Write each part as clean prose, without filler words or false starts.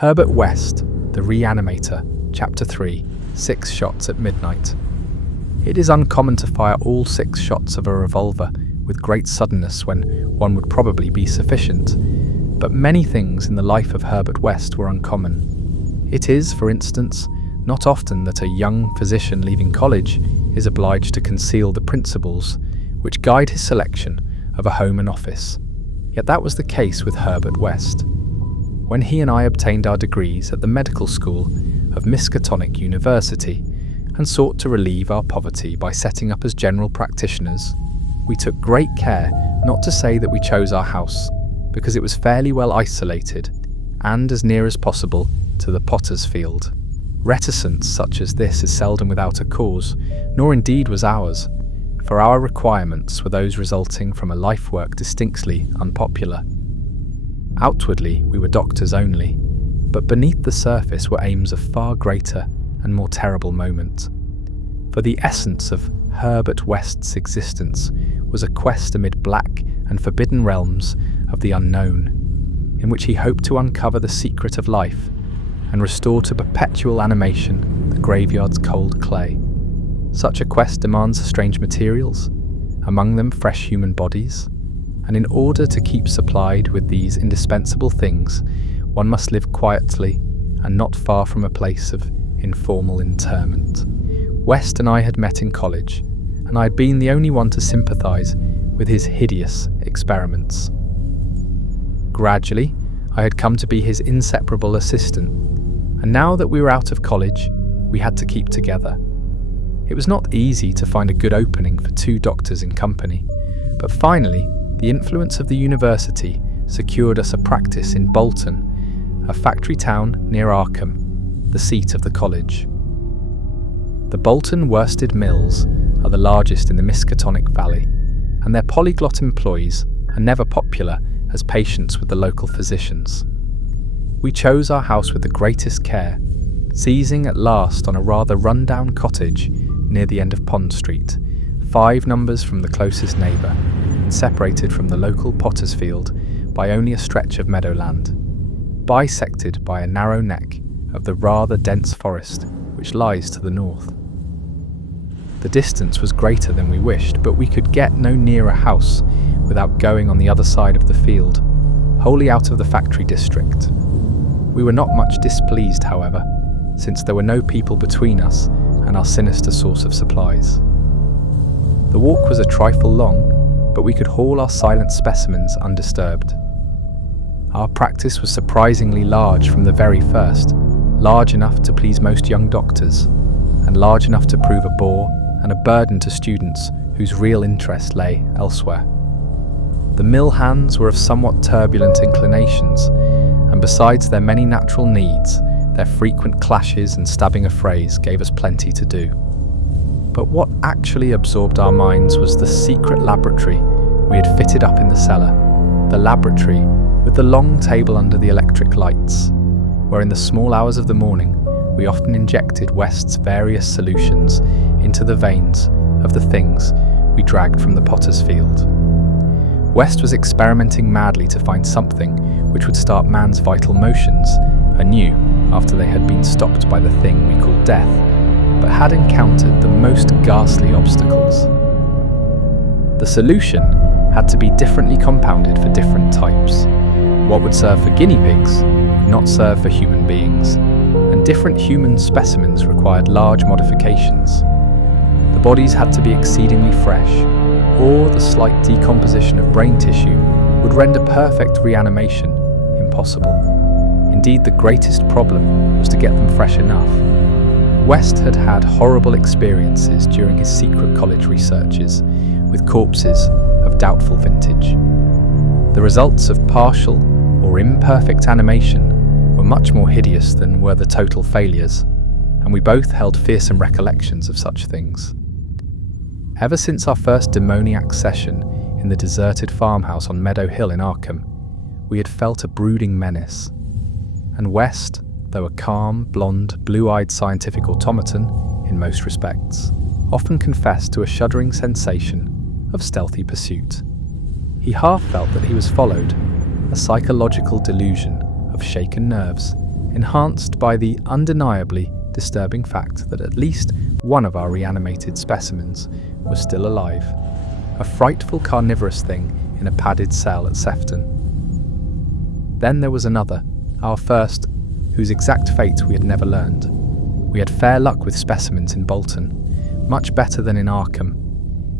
Herbert West, the Reanimator, Chapter 3, 6 shots at midnight. It is uncommon to fire all 6 shots of a revolver with great suddenness when one would probably be sufficient, but many things in the life of Herbert West were uncommon. It is, for instance, not often that a young physician leaving college is obliged to conceal the principles which guide his selection of a home and office. Yet that was the case with Herbert West. When he and I obtained our degrees at the medical school of Miskatonic University and sought to relieve our poverty by setting up as general practitioners, we took great care not to say that we chose our house, because it was fairly well isolated and as near as possible to the potter's field. Reticence such as this is seldom without a cause, nor indeed was ours, for our requirements were those resulting from a life work distinctly unpopular. Outwardly, we were doctors only, but beneath the surface were aims of far greater and more terrible moment. For the essence of Herbert West's existence was a quest amid black and forbidden realms of the unknown, in which he hoped to uncover the secret of life and restore to perpetual animation the graveyard's cold clay. Such a quest demands strange materials, among them fresh human bodies, and in order to keep supplied with these indispensable things, one must live quietly and not far from a place of informal interment. West and I had met in college, and I had been the only one to sympathise with his hideous experiments. Gradually, I had come to be his inseparable assistant, and now that we were out of college, we had to keep together. It was not easy to find a good opening for 2 doctors in company, but finally, the influence of the university secured us a practice in Bolton, a factory town near Arkham, the seat of the college. The Bolton worsted mills are the largest in the Miskatonic Valley, and their polyglot employees are never popular as patients with the local physicians. We chose our house with the greatest care, seizing at last on a rather run-down cottage near the end of Pond Street, 5 numbers from the closest neighbour, and separated from the local potter's field by only a stretch of meadowland, bisected by a narrow neck of the rather dense forest which lies to the north. The distance was greater than we wished, but we could get no nearer house without going on the other side of the field, wholly out of the factory district. We were not much displeased, however, since there were no people between us and our sinister source of supplies. The walk was a trifle long, but we could haul our silent specimens undisturbed. Our practice was surprisingly large from the very first, large enough to please most young doctors, and large enough to prove a bore and a burden to students whose real interest lay elsewhere. The mill hands were of somewhat turbulent inclinations, and besides their many natural needs, their frequent clashes and stabbing affrays gave us plenty to do. But what actually absorbed our minds was the secret laboratory we had fitted up in the cellar, the laboratory with the long table under the electric lights, where in the small hours of the morning we often injected West's various solutions into the veins of the things we dragged from the potter's field. West was experimenting madly to find something which would start man's vital motions anew after they had been stopped by the thing we call death, but had encountered the most ghastly obstacles. The solution had to be differently compounded for different types. What would serve for guinea pigs would not serve for human beings, and different human specimens required large modifications. The bodies had to be exceedingly fresh, or the slight decomposition of brain tissue would render perfect reanimation impossible. Indeed, the greatest problem was to get them fresh enough. West had had horrible experiences during his secret college researches with corpses of doubtful vintage. The results of partial or imperfect animation were much more hideous than were the total failures, and we both held fearsome recollections of such things. Ever since our first demoniac session in the deserted farmhouse on Meadow Hill in Arkham, we had felt a brooding menace, and West, though a calm, blonde, blue-eyed scientific automaton in most respects, often confessed to a shuddering sensation of stealthy pursuit. He half felt that he was followed, a psychological delusion of shaken nerves enhanced by the undeniably disturbing fact that at least one of our reanimated specimens was still alive, a frightful carnivorous thing in a padded cell at Sefton. Then there was another, our first, whose exact fate we had never learned. We had fair luck with specimens in Bolton, much better than in Arkham.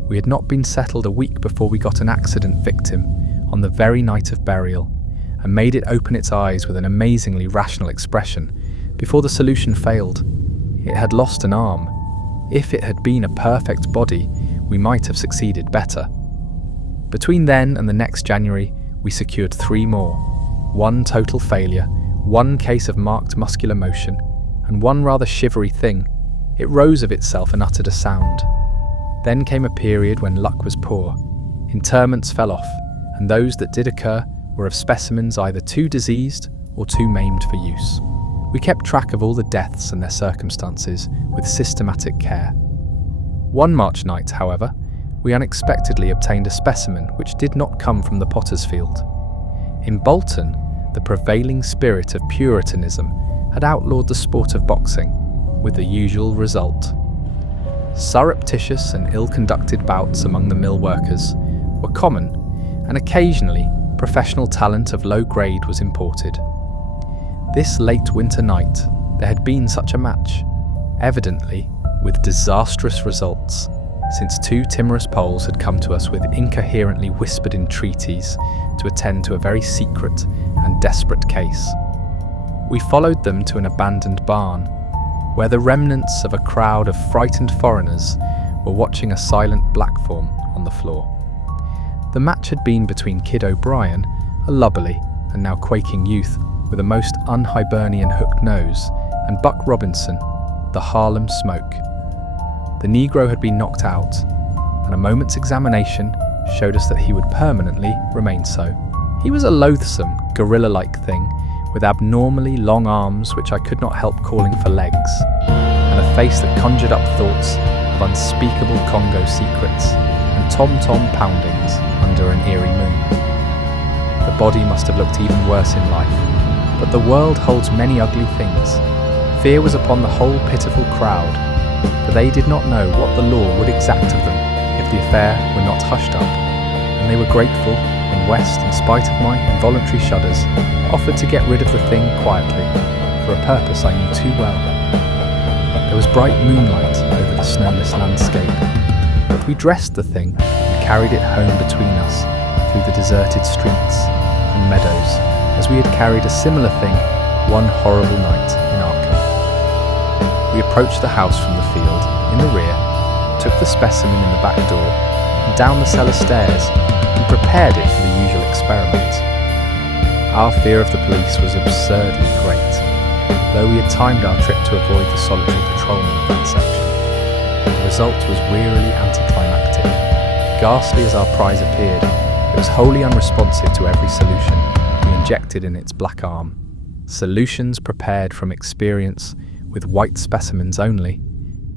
We had not been settled a week before we got an accident victim on the very night of burial, and made it open its eyes with an amazingly rational expression before the solution failed. It had lost an arm. If it had been a perfect body, we might have succeeded better. Between then and the next January, we secured 3 more. 1 total failure, 1 case of marked muscular motion, and 1 rather shivery thing. It rose of itself and uttered a sound. Then came a period when luck was poor. Interments fell off, and those that did occur were of specimens either too diseased or too maimed for use. We kept track of all the deaths and their circumstances with systematic care. One March night, however, we unexpectedly obtained a specimen which did not come from the potter's field. In Bolton, the prevailing spirit of Puritanism had outlawed the sport of boxing, with the usual result. Surreptitious and ill-conducted bouts among the mill workers were common, and occasionally professional talent of low grade was imported. This late winter night there had been such a match, evidently with disastrous results, since 2 timorous Poles had come to us with incoherently whispered entreaties to attend to a very secret and desperate case. We followed them to an abandoned barn, where the remnants of a crowd of frightened foreigners were watching a silent black form on the floor. The match had been between Kid O'Brien, a lubberly and now quaking youth with a most un-Hibernian hooked nose, and Buck Robinson, the Harlem Smoke. The Negro had been knocked out, and a moment's examination showed us that he would permanently remain so. He was a loathsome, gorilla-like thing, with abnormally long arms which I could not help calling for legs, and a face that conjured up thoughts of unspeakable Congo secrets and tom-tom poundings under an eerie moon. The body must have looked even worse in life, but the world holds many ugly things. Fear was upon the whole pitiful crowd, for they did not know what the law would exact of them if the affair were not hushed up, and they were grateful when West, in spite of my involuntary shudders, offered to get rid of the thing quietly, for a purpose I knew too well. There was bright moonlight over the snowless landscape, but we dressed the thing and carried it home between us through the deserted streets and meadows, as we had carried a similar thing one horrible night in Arkham. We approached the house from the field, in the rear, took the specimen in the back door, and down the cellar stairs, and prepared it for the usual experiment. Our fear of the police was absurdly great, though we had timed our trip to avoid the solitary patrolman of that section. The result was wearily anticlimactic. Ghastly as our prize appeared, it was wholly unresponsive to every solution we injected in its black arm. Solutions prepared from experience with white specimens only.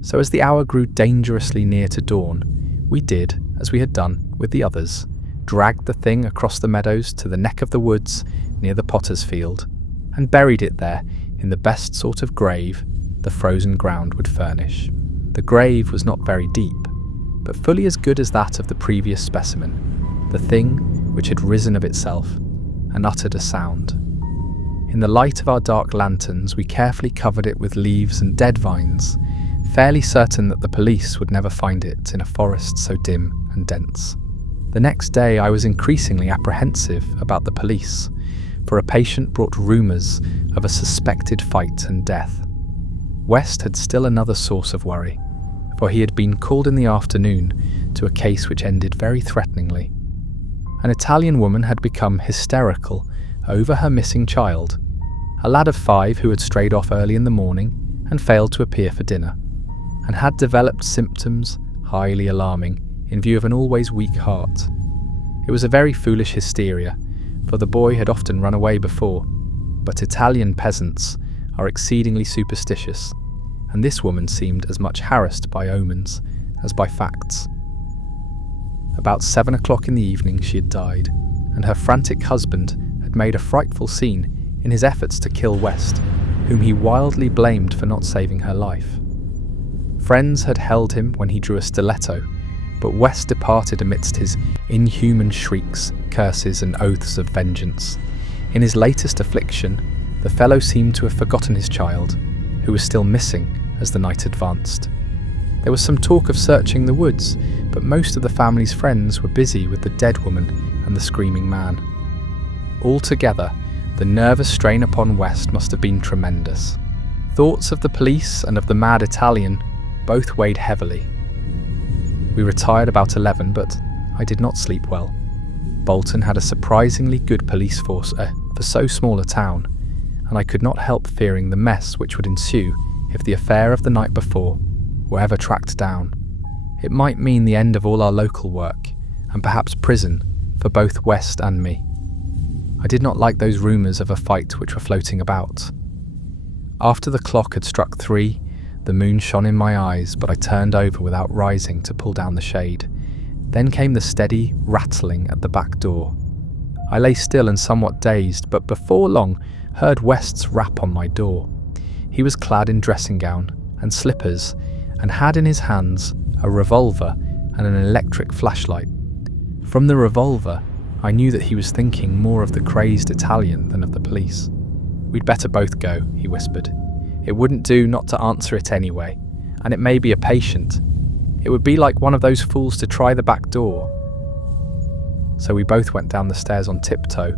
So as the hour grew dangerously near to dawn, we did, as we had done with the others, dragged the thing across the meadows to the neck of the woods near the potter's field, and buried it there in the best sort of grave the frozen ground would furnish. The grave was not very deep, but fully as good as that of the previous specimen, the thing which had risen of itself and uttered a sound. In the light of our dark lanterns, we carefully covered it with leaves and dead vines, fairly certain that the police would never find it in a forest so dim and dense. The next day I was increasingly apprehensive about the police, for a patient brought rumours of a suspected fight and death. West had still another source of worry, for he had been called in the afternoon to a case which ended very threateningly. An Italian woman had become hysterical over her missing child, a lad of 5 who had strayed off early in the morning and failed to appear for dinner, and had developed symptoms highly alarming in view of an always weak heart. It was a very foolish hysteria, for the boy had often run away before, but Italian peasants are exceedingly superstitious, and this woman seemed as much harassed by omens as by facts. About 7 o'clock in the evening she had died, and her frantic husband had made a frightful scene in his efforts to kill West, whom he wildly blamed for not saving her life. Friends had held him when he drew a stiletto, but West departed amidst his inhuman shrieks, curses, and oaths of vengeance. In his latest affliction, the fellow seemed to have forgotten his child, who was still missing as the night advanced. There was some talk of searching the woods, but most of the family's friends were busy with the dead woman and the screaming man. Altogether, the nervous strain upon West must have been tremendous. Thoughts of the police and of the mad Italian both weighed heavily. We retired about 11, but I did not sleep well. Bolton had a surprisingly good police force for so small a town, and I could not help fearing the mess which would ensue if the affair of the night before were ever tracked down. It might mean the end of all our local work, and perhaps prison for both West and me. I did not like those rumours of a fight which were floating about. After the clock had struck 3, the moon shone in my eyes, but I turned over without rising to pull down the shade. Then came the steady rattling at the back door. I lay still and somewhat dazed, but before long heard West's rap on my door. He was clad in dressing gown and slippers, and had in his hands a revolver and an electric flashlight. From the revolver, I knew that he was thinking more of the crazed Italian than of the police. "We'd better both go," he whispered. "It wouldn't do not to answer it anyway, and it may be a patient. It would be like one of those fools to try the back door." So we both went down the stairs on tiptoe,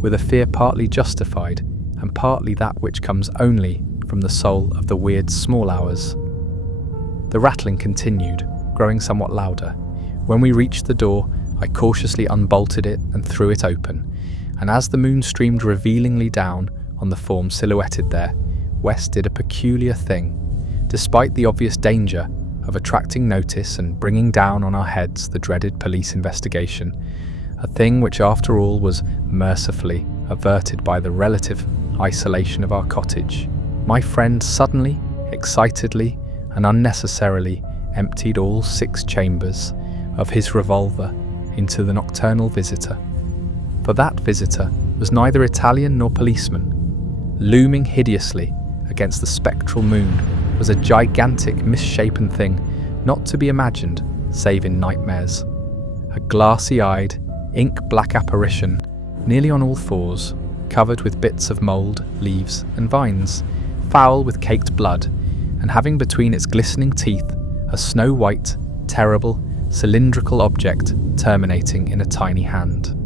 with a fear partly justified and partly that which comes only from the soul of the weird small hours. The rattling continued, growing somewhat louder. When we reached the door, I cautiously unbolted it and threw it open, and as the moon streamed revealingly down on the form silhouetted there, West did a peculiar thing. Despite the obvious danger of attracting notice and bringing down on our heads the dreaded police investigation, a thing which after all was mercifully averted by the relative isolation of our cottage, my friend suddenly, excitedly, and unnecessarily emptied all 6 chambers of his revolver into the nocturnal visitor. For that visitor was neither Italian nor policeman. Looming hideously against the spectral moon was a gigantic misshapen thing not to be imagined save in nightmares. A glassy-eyed, ink-black apparition, nearly on all fours, covered with bits of mould, leaves and vines, foul with caked blood, and having between its glistening teeth a snow-white, terrible, cylindrical object terminating in a tiny hand.